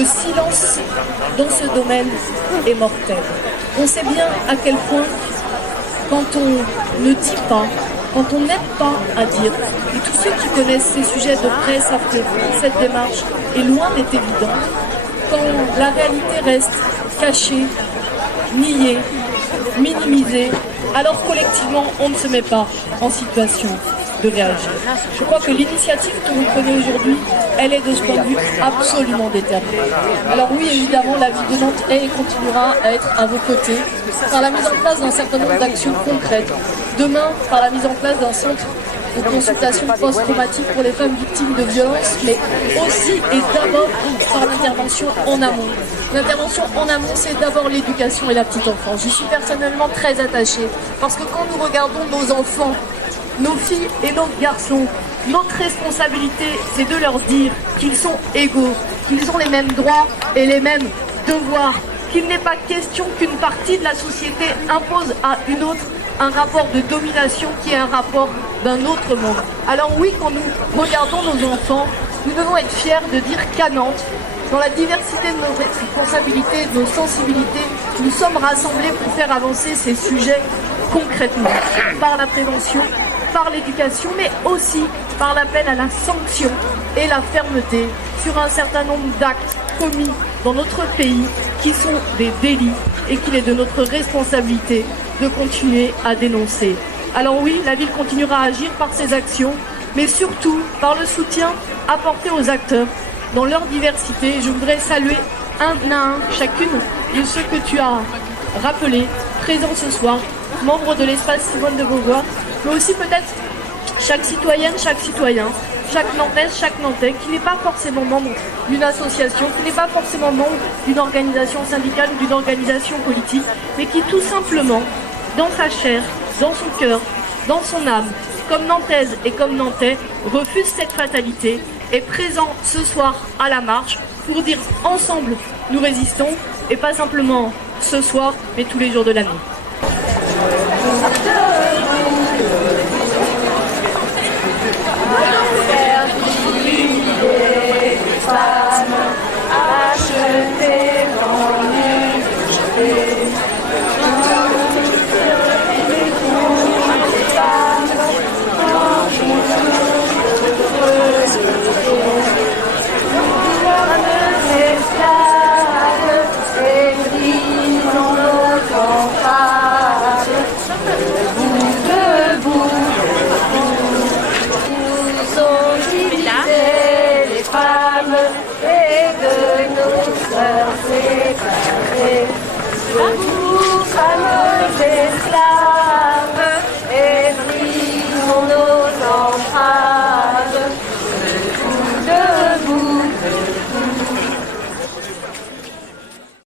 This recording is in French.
le silence dans ce domaine est mortel. On sait bien à quel point, quand on ne dit pas, quand on n'aide pas à dire, et tous ceux qui connaissent ces sujets de près savent que cette démarche est loin d'être évidente, quand la réalité reste cachée, niée, minimisée, alors collectivement on ne se met pas en situation de réagir. Je crois que l'initiative que vous prenez aujourd'hui, elle est de ce point de vue absolument déterminée. Alors oui, évidemment, la ville de Nantes est et continuera à être à vos côtés par la mise en place d'un certain nombre d'actions concrètes. Demain, par la mise en place d'un centre de consultation post-traumatique pour les femmes victimes de violences, mais aussi et d'abord par l'intervention en amont. L'intervention en amont, c'est d'abord l'éducation et la petite enfance. J'y suis personnellement très attachée, parce que quand nous regardons nos enfants, nos filles et nos garçons, notre responsabilité, c'est de leur dire qu'ils sont égaux, qu'ils ont les mêmes droits et les mêmes devoirs, qu'il n'est pas question qu'une partie de la société impose à une autre un rapport de domination qui est un rapport d'un autre monde. Alors oui, quand nous regardons nos enfants, nous devons être fiers de dire qu'à Nantes, dans la diversité de nos responsabilités, de nos sensibilités, nous sommes rassemblés pour faire avancer ces sujets concrètement, par la prévention, par l'éducation, mais aussi par l'appel à la sanction et la fermeté sur un certain nombre d'actes commis dans notre pays qui sont des délits et qu'il est de notre responsabilité de continuer à dénoncer. Alors oui, la ville continuera à agir par ses actions, mais surtout par le soutien apporté aux acteurs dans leur diversité. Je voudrais saluer un à un chacune de ceux que tu as rappelés, présents ce soir, membres de l'espace Simone de Beauvoir, mais aussi peut-être chaque citoyenne, chaque citoyen, chaque Nantaise, chaque Nantais, qui n'est pas forcément membre d'une association, qui n'est pas forcément membre d'une organisation syndicale ou d'une organisation politique, mais qui tout simplement, dans sa chair, dans son cœur, dans son âme, comme Nantaise et comme Nantais, refuse cette fatalité, est présent ce soir à la marche pour dire ensemble nous résistons, et pas simplement ce soir, mais tous les jours de l'année. Et de nos sœurs séparées.